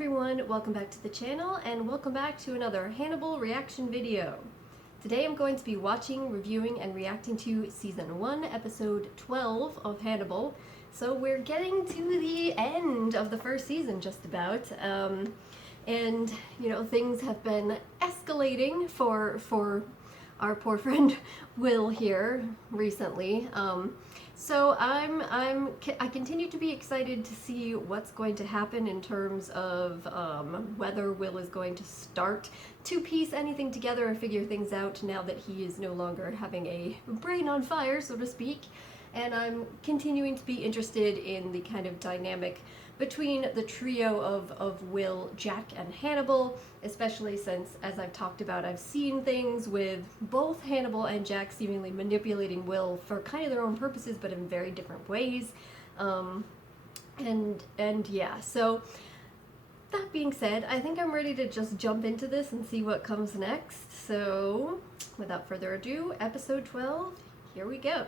everyone, welcome back to the channel and welcome back to another Hannibal reaction video. Today I'm going to be watching, reviewing, and reacting to Season 1, Episode 12 of Hannibal. So we're getting to the end of the first season just about. And, you know, things have been escalating for our poor friend Will here recently. So I continue to be excited to see what's going to happen in terms of whether Will is going to start to piece anything together and figure things out now that he is no longer having a brain on fire, so to speak. And I'm continuing to be interested in the kind of dynamic between the trio of Will, Jack, and Hannibal, especially since, as I've talked about, I've seen things with both Hannibal and Jack seemingly manipulating Will for kind of their own purposes, but in very different ways. And yeah, so that being said, I think I'm ready to just jump into this and see what comes next. So, without further ado, episode 12, here we go.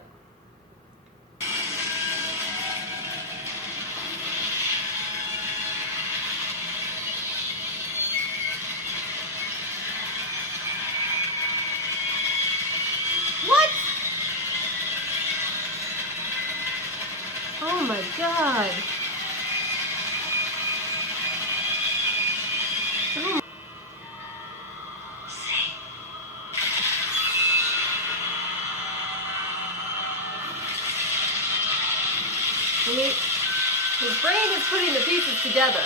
Oh my god. Oh. I mean, his brain is putting the pieces together.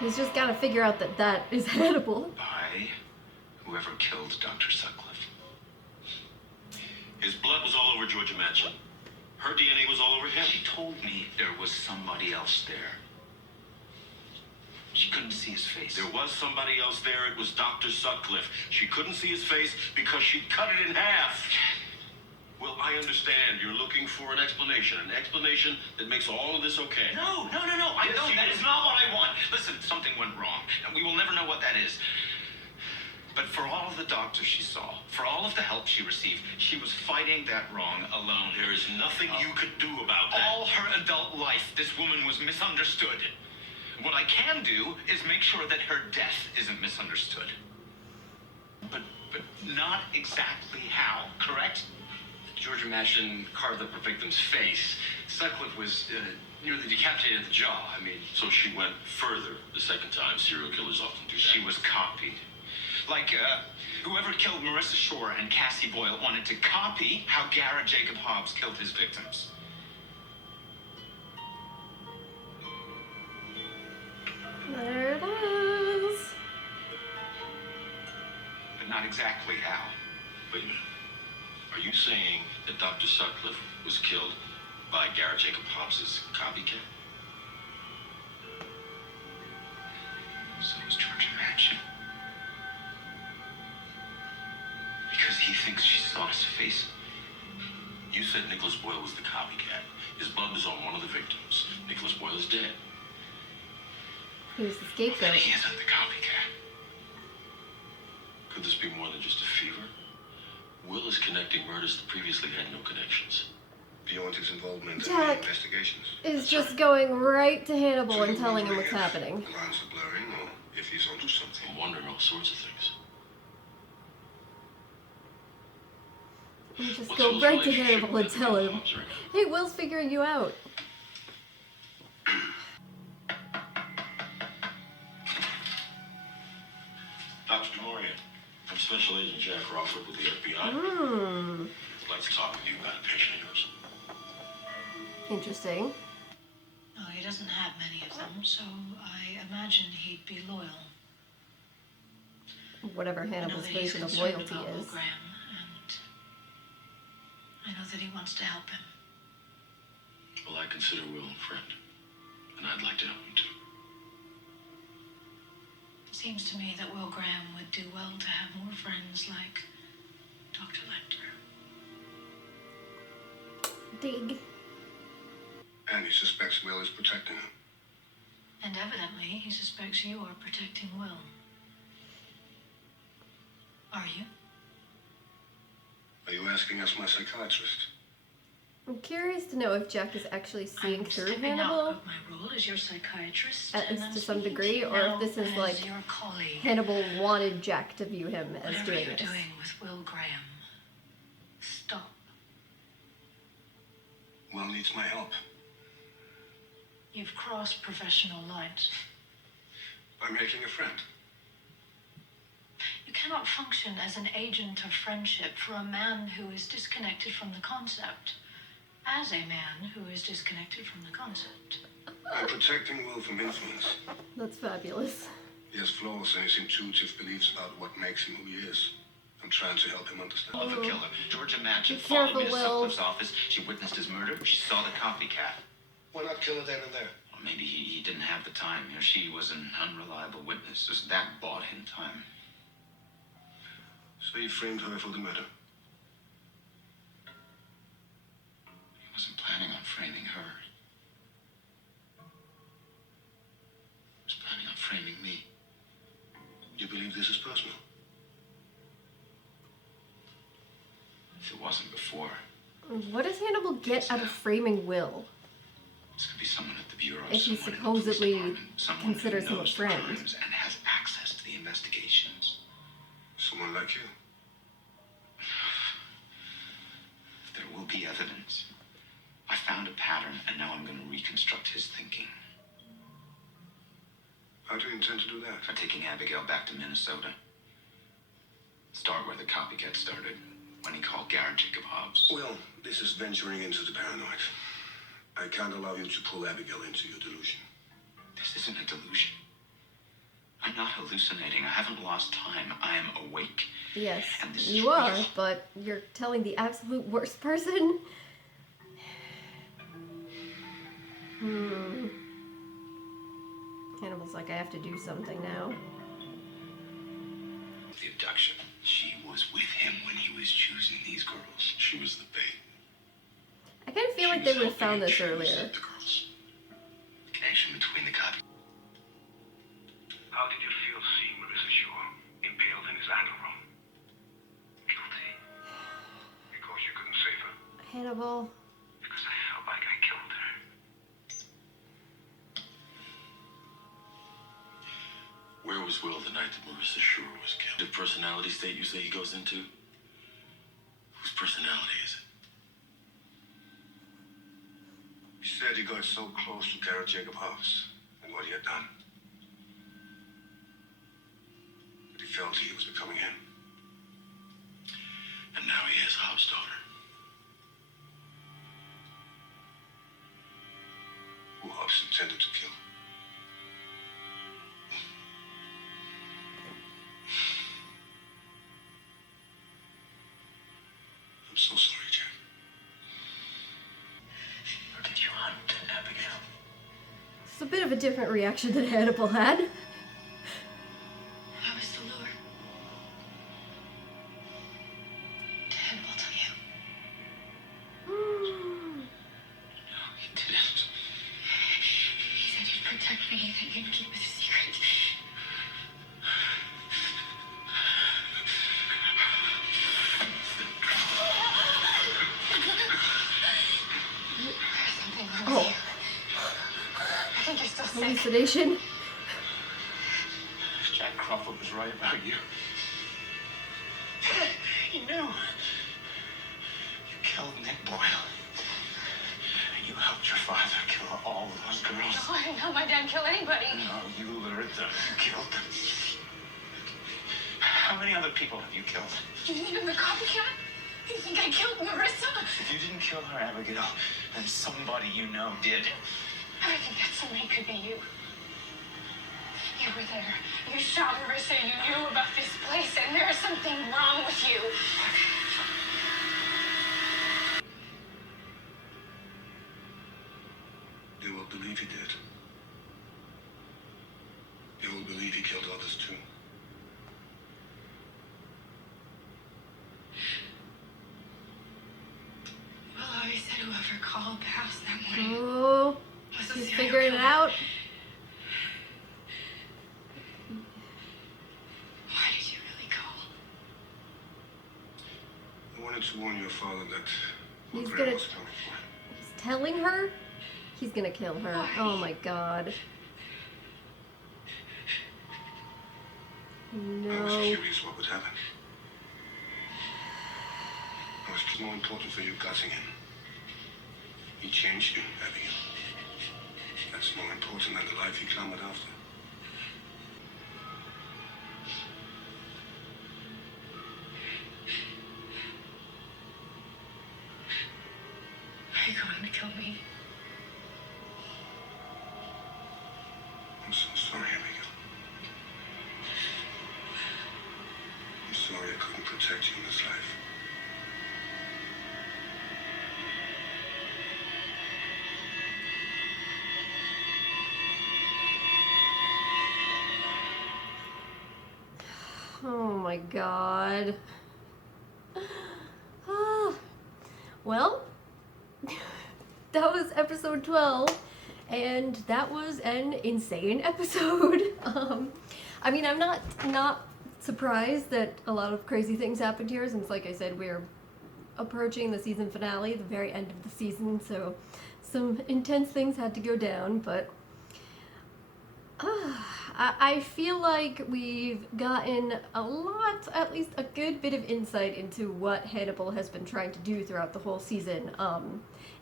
He's just got to figure out that that is Hannibal. Whoever killed Dr. Sutcliffe. His blood was all over Georgia Mansion. Her DNA was all over him. She told me there was somebody else there. She couldn't see his face. There was somebody else there. It was Dr. Sutcliffe. She couldn't see his face because she'd cut it in half. Well, I understand. You're looking for an explanation that makes all of this okay. No. I know that is not what I want. Listen, something went wrong, and we will never know what that is. But for all of the doctors she saw, for all of the help she received, she was fighting that wrong alone. There is nothing you could do about that. All her adult life, this woman was misunderstood. What I can do is make sure that her death isn't misunderstood. But not exactly how, correct? Georgia Mansion carved up her victim's face. Sutcliffe was nearly decapitated at the jaw. I mean, so she went further the second time. Serial killers often do that. She was copied. Like, whoever killed Marissa Shore and Cassie Boyle wanted to copy how Garrett Jacob Hobbs killed his victims. There it is. But not exactly how. Wait a minute. Are you saying that Dr. Sutcliffe was killed by Garrett Jacob Hobbs' copycat? So was Georgia Mansion. Because he thinks she saw his face. You said Nicholas Boyle was the copycat. His blood was on one of the victims. Nicholas Boyle is dead. He was the scapegoat. Then he isn't the copycat. Could this be more than just a fever? Will is connecting murders that previously had no connections. Beyond his involvement in Jack the investigations. is just going right to Hannibal and telling him what's happening. The lines are blurring, or if he's onto something. I'm wondering all sorts of things. You just What's go Will's right to relationship Hannibal and with tell him, Hobbs, right? hey, Will's figuring you out. Dr. DeMaria, I'm Special Agent Jack Crawford with the FBI. I'd like to talk with you about a patient of yours. Interesting. No, he doesn't have many of them, so I imagine he'd be loyal. Whatever Hannibal's I know that he's version of concerned loyalty about Will is. Graham, and I know that he wants to help him. Well, I consider Will a friend, and I'd like to help him too. It seems to me that Will Graham would do well to have more friends like Dr. Lecter. Dig. And he suspects Will is protecting him. And evidently, he suspects you are protecting Will. Are you? Are you asking us, my psychiatrist? I'm curious to know if Jack is actually seeing through stepping out Hannibal, of my role as your psychiatrist, at and least I'm to some speaking degree, you or if now this is as like your colleague. Hannibal wanted Jack to view him as Whatever doing you're this. doing with Will Graham, stop. Will needs my help. You've crossed professional lines. By making a friend. You cannot function as an agent of friendship for a man who is disconnected from the concept. As a man who is disconnected from the concept. I'm protecting Will from influence. That's fabulous. He has flaws in his intuitive beliefs about what makes him who he is. I'm trying to help him understand. Of the killer. Georgia Matchett Be followed me to careful, Will. Sutcliffe's office. She witnessed his murder. She saw the copycat. Why not kill her then and there? Well, maybe he didn't have the time. You know, she was an unreliable witness. Just that bought him time. So he framed her for the murder. He wasn't planning on framing her. He was planning on framing me. You believe this is personal? If it wasn't before, What does Hannibal get out of framing Will? it's gonna be someone at the bureau. If he someone in the police supposedly department, someone who considers him a knows the friend. crimes and has access to the investigations. Someone like you? There will be evidence. I found a pattern, and now I'm going to reconstruct his thinking. How do you intend to do that? By taking Abigail back to Minnesota. Start where the copycat started, when he called Garrett Jacob Hobbs. Well, this is venturing into the paranoid. I can't allow you to pull Abigail into your delusion. This isn't a delusion. I'm not hallucinating. I haven't lost time. I am awake. Yes, And this is you are, real. but you're telling the absolute worst person? Hannibal's like, I have to do something now. The abduction. She was with him when he was choosing these girls. She was the bait. I kind of feel like they would have found this earlier. The girls. The connection between the copy. How did you feel seeing Marissa Shaw impaled in his angle room? Guilty. Because you couldn't save her. Hannibal. Because I felt like I killed her. Where was Will the night that Marissa Shaw was killed? The personality state you say he goes into? Whose personality is it? He said he got so close to Garrett Jacob Hobbs and what he had done. But he felt he was becoming him. And now he has Hobbs' daughter. Who Hobbs intended to kill. I'm so sorry, Jack. Or did you hunt Abigail? It's a bit of a different reaction than Hannibal had. How was the lure? Did Hannibal tell you? No, he didn't. He said he'd protect me, that you'd keep it a secret. There's something wrong with Oh. you. I think you're still sick. Hallucination. Jack Crawford was right about you. He knew. You killed Nick Boyle. And you helped your father kill all those girls. No, I didn't help my dad kill anybody. No, you lured them. You killed them. How many other people have you killed? You think I'm the copycat? You think I killed Marissa? If you didn't kill her, Abigail, then somebody you know did. I think that somebody could be you. You were there. You shot Marissa. You knew about this place, and there's something wrong with you. You will believe he did. You will believe he killed others too. Well, always said whoever called the house that morning Oh, was a she's serial figuring it killer. out. Why did you really call? I wanted to warn your father that He's What gonna... Grandma's coming for. He's telling her? He's gonna kill her. Oh my god. I was No. curious what would happen. It was more important for you gutting him. He changed you, Abigail. That's more important than the life he clambered after. Are you going to kill me? I'm so sorry, Abigail. I'm sorry I couldn't protect you in this life. Oh my god. Ah. Well, that was episode 12, and that was an insane episode. I mean, I'm not surprised that a lot of crazy things happened here, since, like I said, we're approaching the season finale, the very end of the season, so some intense things had to go down, but I feel like we've gotten a lot, at least a good bit of insight into what Hannibal has been trying to do throughout the whole season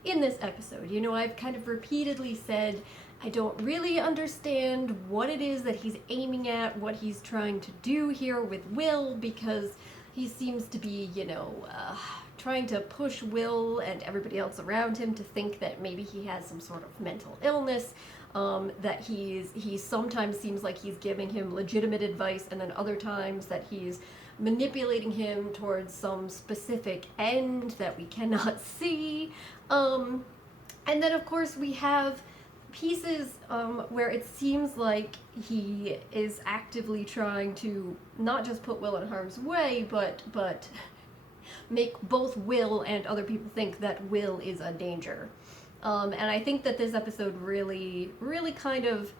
in this episode. You know, I've kind of repeatedly said I don't really understand what it is that he's aiming at, what he's trying to do here with Will, because he seems to be, you know, trying to push Will and everybody else around him to think that maybe he has some sort of mental illness. That he sometimes seems like he's giving him legitimate advice, and then other times that he's manipulating him towards some specific end that we cannot see. And then of course we have pieces where it seems like he is actively trying to not just put Will in harm's way, but make both Will and other people think that Will is a danger. And I think that this episode really kind of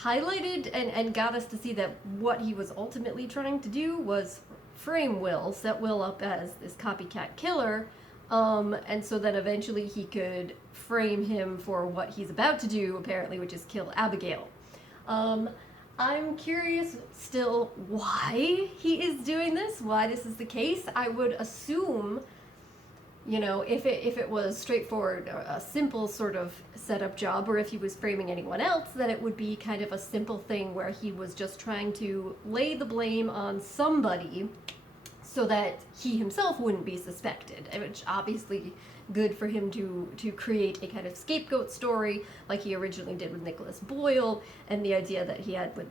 highlighted and got us to see that what he was ultimately trying to do was frame Will, set Will up as this copycat killer, and so that eventually he could frame him for what he's about to do, apparently, which is kill Abigail. I'm curious still why he is doing this, why this is the case. I would assume, you know, if it was straightforward, a simple sort of setup job, or if he was framing anyone else, that it would be kind of a simple thing where he was just trying to lay the blame on somebody so that he himself wouldn't be suspected, which obviously good for him to create a kind of scapegoat story like he originally did with Nicholas Boyle, and the idea that he had with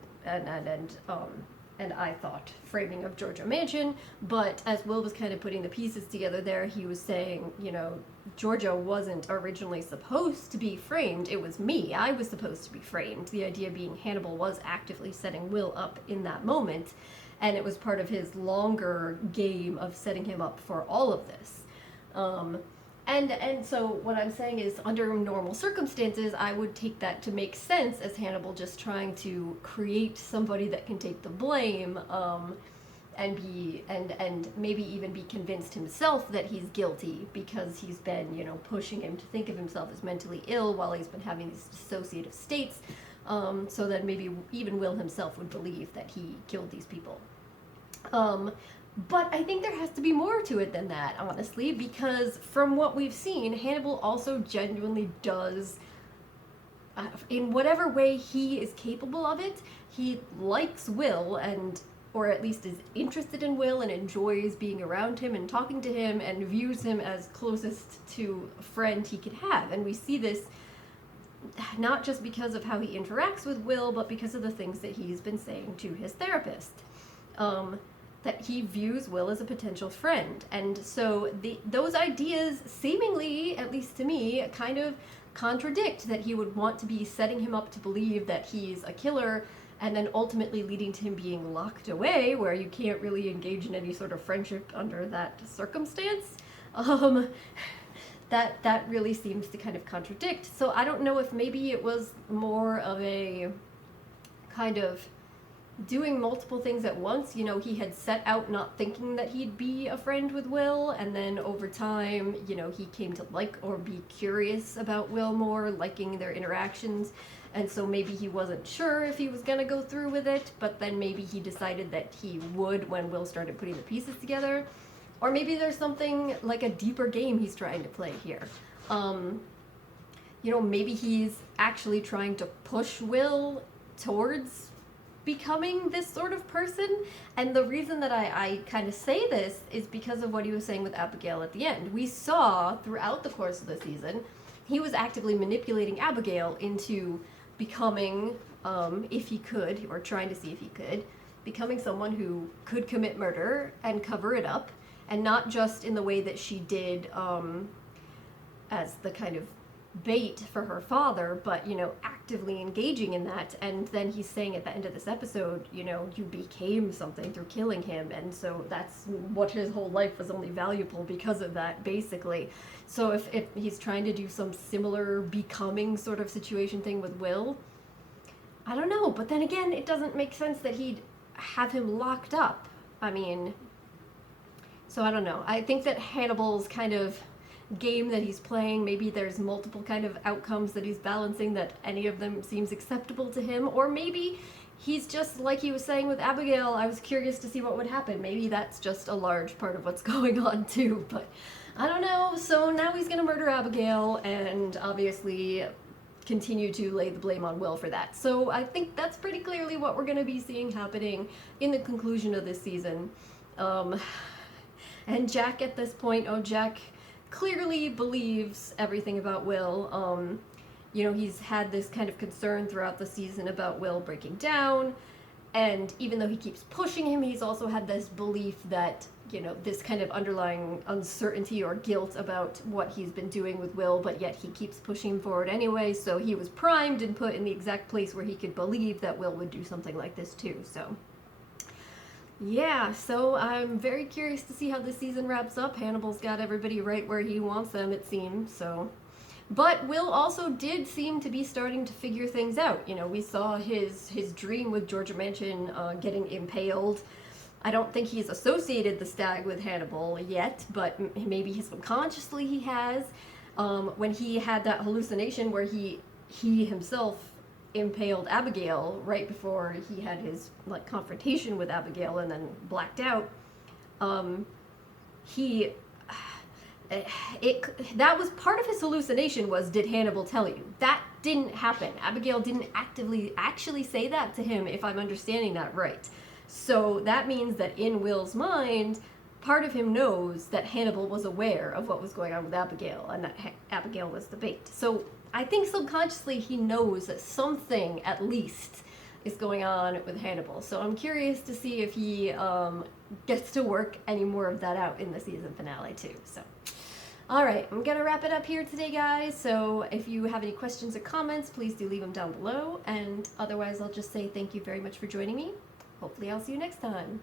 and I thought framing of Georgia Manchin. But as Will was kind of putting the pieces together there, he was saying, you know, Georgia wasn't originally supposed to be framed. It was me. I was supposed to be framed. The idea being Hannibal was actively setting Will up in that moment, and it was part of his longer game of setting him up for all of this. And so what I'm saying is, under normal circumstances, I would take that to make sense as Hannibal just trying to create somebody that can take the blame, and maybe even be convinced himself that he's guilty, because he's been, you know, pushing him to think of himself as mentally ill while he's been having these dissociative states, so that maybe even Will himself would believe that he killed these people. But I think there has to be more to it than that, honestly, because from what we've seen, Hannibal also genuinely does, in whatever way he is capable of it, he likes Will, and or at least is interested in Will and enjoys being around him and talking to him and views him as closest to a friend he could have. And we see this not just because of how he interacts with Will, but because of the things that he's been saying to his therapist. That he views Will as a potential friend. And so those ideas seemingly, at least to me, kind of contradict that he would want to be setting him up to believe that he's a killer, and then ultimately leading to him being locked away, where you can't really engage in any sort of friendship under that circumstance. That really seems to kind of contradict. So I don't know if maybe it was more of a kind of doing multiple things at once. You know, he had set out not thinking that he'd be a friend with Will, and then over time, you know, he came to like or be curious about Will more, liking their interactions, and so maybe he wasn't sure if he was gonna go through with it, but then maybe he decided that he would when Will started putting the pieces together. Or maybe there's something like a deeper game he's trying to play here. You know, maybe he's actually trying to push Will towards becoming this sort of person. And the reason that I kind of say this is because of what he was saying with Abigail at the end. We saw throughout the course of the season, he was actively manipulating Abigail into becoming, if he could, or trying to see if he could, becoming someone who could commit murder and cover it up, and not just in the way that she did as the kind of bait for her father, but, you know, actively engaging in that. And then he's saying at the end of this episode, you know, you became something through killing him, and so that's what his whole life was only valuable because of that, basically. So if he's trying to do some similar becoming sort of situation thing with Will, I don't know, but then again, it doesn't make sense that he'd have him locked up. I mean, so I don't know. I think that Hannibal's kind of game that he's playing, maybe there's multiple kind of outcomes that he's balancing, that any of them seems acceptable to him, or maybe he's just, like he was saying with Abigail, I was curious to see what would happen. Maybe that's just a large part of what's going on too, but I don't know. So now he's gonna murder Abigail and obviously continue to lay the blame on Will for that. So I think that's pretty clearly what we're gonna be seeing happening in the conclusion of this season. And Jack at this point, Jack clearly believes everything about Will. You know, he's had this kind of concern throughout the season about Will breaking down, and even though he keeps pushing him, he's also had this belief that, you know, this kind of underlying uncertainty or guilt about what he's been doing with Will, but yet he keeps pushing him forward anyway, so he was primed and put in the exact place where he could believe that Will would do something like this too, so. Yeah, so I'm very curious to see how this season wraps up. Hannibal's got everybody right where he wants them, it seems, so. But Will also did seem to be starting to figure things out. You know, we saw his dream with Georgia Mansion getting impaled. I don't think he's associated the stag with Hannibal yet, but maybe subconsciously he has. When he had that hallucination where he himself impaled Abigail right before he had his like confrontation with Abigail and then blacked out, that was part of his hallucination was, did Hannibal tell you? That didn't happen. Abigail didn't actually say that to him, if I'm understanding that right. So that means that in Will's mind, part of him knows that Hannibal was aware of what was going on with Abigail and that Abigail was the bait. So I think subconsciously he knows that something, at least, is going on with Hannibal. So I'm curious to see if he gets to work any more of that out in the season finale too. So, all right, I'm gonna wrap it up here today, guys. So if you have any questions or comments, please do leave them down below. And otherwise, I'll just say thank you very much for joining me. Hopefully I'll see you next time.